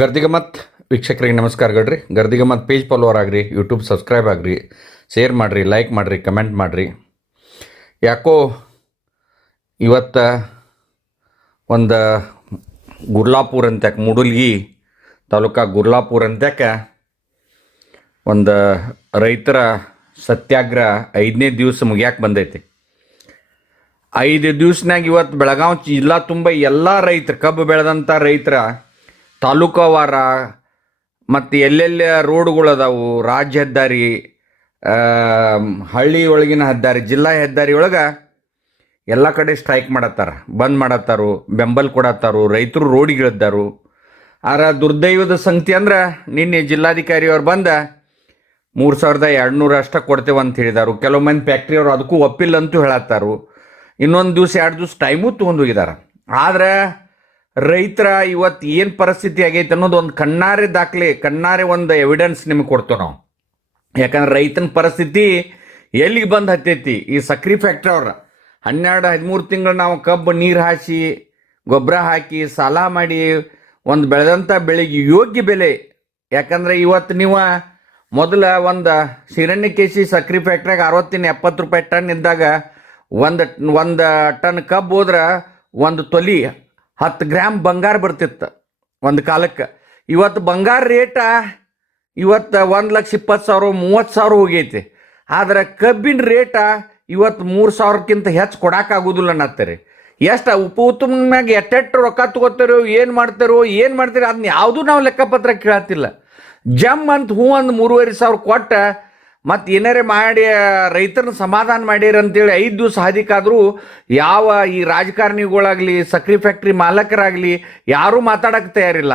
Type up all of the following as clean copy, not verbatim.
ಗರ್ದಿಗಮತ್ ವೀಕ್ಷಕರಿಗೆ ನಮಸ್ಕಾರಗಳ್ರಿ. Gardigamat page follower ಆಗ್ರಿ, YouTube subscribe ಆಗ್ರಿ, share ಮಾಡಿರಿ, like ಮಾಡಿರಿ, ಕಮೆಂಟ್ ಮಾಡಿರಿ. ಯಾಕೋ ಇವತ್ತು ಒಂದು ಗುರ್ಲಾಪುರ ಅಂತ್ಯಾಕ, ಮೂಡಲ್ಗಿ ತಾಲೂಕಾ ಗುರ್ಲಾಪುರ ಅಂತ್ಯಾಕ ಒಂದು ರೈತರ ಸತ್ಯಾಗ್ರಹ 5ನೇ ದಿವಸ ಮುಗಿಯಾಕೆ ಬಂದೈತಿ. 5 ದಿವಸನಾಗ ಇವತ್ತು ಬೆಳಗಾವಿ ಜಿಲ್ಲಾ ತುಂಬ ಎಲ್ಲ ರೈತರು, ಕಬ್ಬು ಬೆಳೆದಂಥ ರೈತರ ತಾಲೂಕವಾರ ಮತ್ತು ಎಲ್ಲೆಲ್ಲಿ ರೋಡ್ಗಳು ಅದಾವು, ರಾಜ್ಯ ಹೆದ್ದಾರಿ, ಹಳ್ಳಿ ಒಳಗಿನ ಹೆದ್ದಾರಿ, ಜಿಲ್ಲಾ ಹೆದ್ದಾರಿ ಒಳಗೆ ಎಲ್ಲ ಕಡೆ ಸ್ಟ್ರೈಕ್ ಮಾಡತ್ತಾರ, ಬಂದ್ ಮಾಡತ್ತಾರು, ಬೆಂಬಲ ಕೊಡತ್ತಾರು, ರೈತರು ರೋಡಿಗಿಳಿದ್ದಾರು. ಆರ ದುರ್ದೈವದ ಸಂಗತಿ ಅಂದ್ರೆ ನಿನ್ನೆ ಜಿಲ್ಲಾಧಿಕಾರಿಯವ್ರು ಬಂದ 3200 ಅಷ್ಟ ಕೊಡ್ತೇವೆ ಅಂತ ಹೇಳಿದಾರು. ಕೆಲವು ಮಂದಿ ಫ್ಯಾಕ್ಟ್ರಿಯವರು ಅದಕ್ಕೂ ಒಪ್ಪಿಲ್ಲ ಅಂತೂ ಹೇಳತ್ತಾರು. ಇನ್ನೊಂದು ದಿವಸ 2 ದಿವಸ ಟೈಮು ತೊಗೊಂಡೋಗಿದ್ದಾರೆ. ಆದರೆ ರೈತರ ಇವತ್ತು ಏನು ಪರಿಸ್ಥಿತಿ ಆಗೈತೆ ಅನ್ನೋದು ಒಂದು ಕಣ್ಣಾರೆ ದಾಖಲೆ, ಕಣ್ಣಾರೆ ಒಂದು ಎವಿಡೆನ್ಸ್ ನಿಮಗೆ ಕೊಡ್ತೇವೆ ನಾವು. ಯಾಕಂದ್ರೆ ರೈತನ ಪರಿಸ್ಥಿತಿ ಎಲ್ಲಿಗೆ ಬಂದು ಹತ್ತೈತಿ. ಈ ಸಕ್ರೆ ಫ್ಯಾಕ್ಟ್ರಿ ಅವ್ರ 12-13 ತಿಂಗಳು ನಾವು ಕಬ್ಬು ನೀರು ಹಾಸಿ ಗೊಬ್ಬರ ಹಾಕಿ ಸಾಲ ಮಾಡಿ ಒಂದು ಬೆಳೆದಂಥ ಬೆಳೆಗೆ ಯೋಗ್ಯ ಬೆಲೆ. ಯಾಕಂದ್ರೆ ಇವತ್ತು ನೀವು ಮೊದಲ ಒಂದು ಹಿರಣ್ಯಕೇಶಿ ಸಕ್ರೆ ಫ್ಯಾಕ್ಟ್ರಿಯಾಗ 60-70 ರೂಪಾಯಿ ಟನ್ ಇದ್ದಾಗ ಒಂದು ಟನ್ ಕಬ್ಬು ಹೋದ್ರೆ ಒಂದು ತೊಲಿ 10 ಗ್ರಾಮ್ ಬಂಗಾರ ಬರ್ತಿತ್ತು ಒಂದು ಕಾಲಕ್ಕೆ. ಇವತ್ತು ಬಂಗಾರ ರೇಟ ಇವತ್ತು 1,20,000 30,000 ಹೋಗೈತಿ. ಆದ್ರೆ ಕಬ್ಬಿನ ರೇಟ ಇವತ್ತು 3,000ಕ್ಕಿಂತ ಹೆಚ್ಚು ಕೊಡೋಕ್ಕಾಗೋದಿಲ್ಲ ಅನ್ನತ್ತಾರೆ. ಎಷ್ಟು ಉಪಉತ್ತಮ ಮ್ಯಾಗ ಎಟ್ಟೆಟ್ಟು ರೊಕ್ಕ ತಗೋತಾರೋ, ಏನು ಮಾಡ್ತಾರೋ ಅದನ್ನ ಯಾವುದೂ ನಾವು ಲೆಕ್ಕಪತ್ರ ಕೇಳತ್ತಿಲ್ಲ. ಜಮ್ ಅಂತ ಹೂ ಒಂದು 3,500 ಕೊಟ್ಟ ಮತ್ತು ಏನಾರೇ ಮಾಡಿ ರೈತರನ್ನ ಸಮಾಧಾನ ಮಾಡ್ಯಾರ ಅಂತೇಳಿ 5 ದಿವಸ ಹಾದಿಕಾದರೂ ಯಾವ ಈ ರಾಜಕಾರಣಿಗಳಾಗಲಿ, ಸಕ್ರೆ ಫ್ಯಾಕ್ಟ್ರಿ ಮಾಲಕರಾಗಲಿ ಯಾರೂ ಮಾತಾಡೋಕ್ಕೆ ತಯಾರಿಲ್ಲ.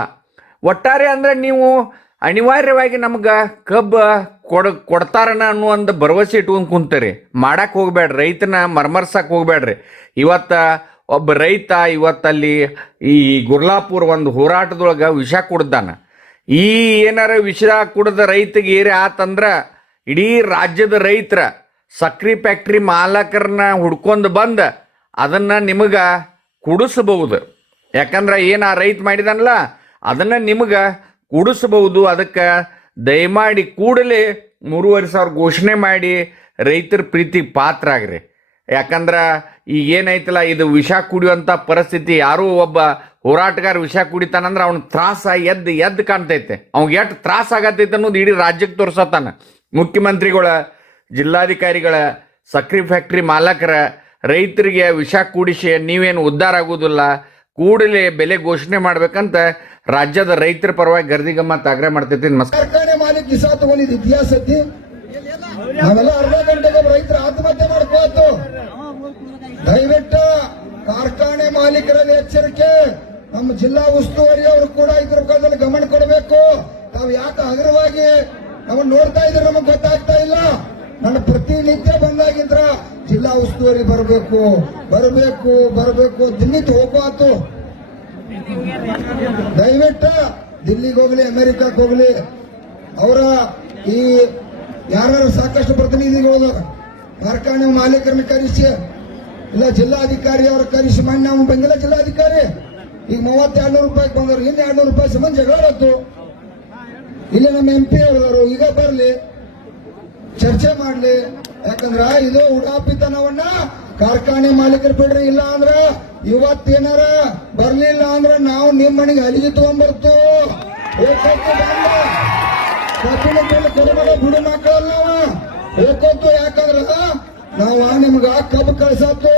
ಒಟ್ಟಾರೆ ಅಂದರೆ ನೀವು ಅನಿವಾರ್ಯವಾಗಿ ನಮ್ಗೆ ಕಬ್ಬು ಕೊಡ್ತಾರನ ಅನ್ನೋ ಒಂದು ಭರವಸೆ ಇಟ್ಕೊಂಡು ಕುಂತಾರೆ. ಮಾಡಕ್ಕೆ ಹೋಗ್ಬೇಡ್ರಿ, ರೈತನ ಮರ್ಮರ್ಸಕ್ಕೆ ಹೋಗ್ಬೇಡ್ರಿ. ಇವತ್ತು ಒಬ್ಬ ರೈತ ಇವತ್ತಲ್ಲಿ ಈ ಗುರ್ಲಾಪುರ ಒಂದು ಹೋರಾಟದೊಳಗೆ ವಿಷ ಕುಡ್ದಾನ. ಈ ಏನಾರ ವಿಷ ಕುಡ್ದ ರೈತಗೆ ಏರಿ ಆತಂದ್ರೆ ಇಡೀ ರಾಜ್ಯದ ರೈತರ ಸಕ್ರೆ ಫ್ಯಾಕ್ಟ್ರಿ ಮಾಲಕರನ್ನ ಹುಡ್ಕೊಂಡು ಬಂದು ಅದನ್ನು ನಿಮಗೆ ಕುಡಿಸ್ಬಹುದು. ಯಾಕಂದ್ರೆ ಏನು ಆ ರೈತ ಮಾಡಿದಾನಲ್ಲ ಅದನ್ನು ನಿಮಗೆ ಕುಡಿಸ್ಬಹುದು. ಅದಕ್ಕೆ ದಯಮಾಡಿ ಕೂಡಲೇ 3,500 ಘೋಷಣೆ ಮಾಡಿ ರೈತರ ಪ್ರೀತಿಗೆ ಪಾತ್ರ ಆಗ್ರಿ. ಯಾಕಂದ್ರೆ ಈಗ ಏನಾಯ್ತಲ್ಲ, ಇದು ವಿಷ ಕುಡಿಯುವಂಥ ಪರಿಸ್ಥಿತಿ. ಯಾರೂ ಒಬ್ಬ ಹೋರಾಟಗಾರ ವಿಷ ಕುಡಿತಾನಂದ್ರೆ ಅವ್ನ ತ್ರಾಸ ಎದ್ದು ಕಾಣ್ತೈತೆ. ಅವ್ನಿಗೆ ಎಷ್ಟು ತ್ರಾಸ ಆಗತ್ತೈತೆ ಅನ್ನೋದು ಇಡೀ ರಾಜ್ಯಕ್ಕೆ ತೋರ್ಸತ್ತಾನ. ಮುಖ್ಯಮಂತ್ರಿಗಳ, ಜಿಲ್ಲಾಧಿಕಾರಿಗಳ, ಸಕ್ರೆ ಫ್ಯಾಕ್ಟ್ರಿ ಮಾಲಕರ ರೈತರಿಗೆ ವಿಷ ಕುಡಿಸಿ ನೀವೇನು ಉದ್ಧಾರ ಆಗೋದಿಲ್ಲ, ಕೂಡಲೇ ಬೆಲೆ ಘೋಷಣೆ ಮಾಡ್ಬೇಕಂತ ರಾಜ್ಯದ ರೈತರ ಪರವಾಗಿ ಗರ್ದಿಗಮ್ಮತ್ ಆಗ್ರಹ ಮಾಡ್ತೈತಿ. ಕಾರ್ಖಾನೆ ಮಾಲೀಕ ಕಿಸಾ ತಗೊಂಡಿದ್ದು ಇತಿಹಾಸ ಐತಿ. ನಾವೆಲ್ಲ ಅರ್ಧ ಗಂಟೆಗೆ ರೈತರ ಆತ್ಮಹತ್ಯೆ ಮಾಡ್ಕೋತು. ದಯವಿಟ್ಟು ಕಾರ್ಖಾನೆ ಮಾಲೀಕರಲ್ಲಿ ಎಚ್ಚರಿಕೆ. ನಮ್ಮ ಜಿಲ್ಲಾ ಉಸ್ತುವಾರಿ ಅವರು ಕೂಡ ಇದ್ರ ಕಾಲದಲ್ಲಿ ಗಮನ ಕೊಡಬೇಕು. ತಾವು ಯಾಕೆ ಹಗುರವಾಗಿ ನಮ್ಮನ್ನು ನೋಡ್ತಾ ಇದ್ರೆ ನಮಗೆ ಗೊತ್ತಾಗ್ತಾ ಇಲ್ಲ. ನನ್ನ ಪ್ರತಿನಿತ್ಯ ಬಂದಾಗಿಂದ್ರ ಜಿಲ್ಲಾ ಉಸ್ತುವಾರಿ ಬರಬೇಕು ದಿಲ್ಲಿಗೆ ಹೋಗ್ಬಾತು. ದಯವಿಟ್ಟು ದಿಲ್ಲಿಗೆ ಹೋಗ್ಲಿ, ಅಮೆರಿಕಕ್ಕೆ ಹೋಗ್ಲಿ, ಅವರ ಈ ಯಾರು ಸಾಕಷ್ಟು ಪ್ರತಿನಿಧಿಗಳು ಕಾರ್ಖಾನೆ ಮಾಲೀಕರನ್ನ ಕರೆಸಿ, ಇಲ್ಲ ಜಿಲ್ಲಾಧಿಕಾರಿ ಅವ್ರ ಕರೆಸಿ. ಮಾಡಿ ನಾವು ಬಂದಿಲ್ಲ ಜಿಲ್ಲಾಧಿಕಾರಿ ಈಗ 3200 ರೂಪಾಯಿ ಬಂದರು. ಇನ್ನು 200 ರೂಪಾಯಿ ಸಂಬಂಧ ಜಗಳತ್ತು. ಇಲ್ಲಿ ನಮ್ಮ MP ಅವರು ಈಗ ಬರ್ಲಿ, ಚರ್ಚೆ ಮಾಡ್ಲಿ. ಯಾಕಂದ್ರ ಇದು ಉಡಾಪಿತನವನ್ನ ಕಾರ್ಖಾನೆ ಮಾಲೀಕರು ಬಿಡ್ರಿ. ಇಲ್ಲ ಅಂದ್ರ ಇವತ್ತೇನಾರ ಬರ್ಲಿಲ್ಲ ಅಂದ್ರ ನಾವು ನಿಮ್ಮ ಮನೆಗೆ ಅಲಿಗೆ ತಗೊಂಡ್ಬರ್ತು. ಕಬ್ಬಿನ ಬಿಲ್ ಕೊಡಬಾರ ಬಿಡು ಮಕ್ಕಳಲ್ಲ ನಾವು ಹೋಗ್ಕೊತ್ತು. ಯಾಕಂದ್ರ ನಾವು ನಿಮ್ಗ ಕಬ್ಬು ಕಳ್ಸತ್ತು.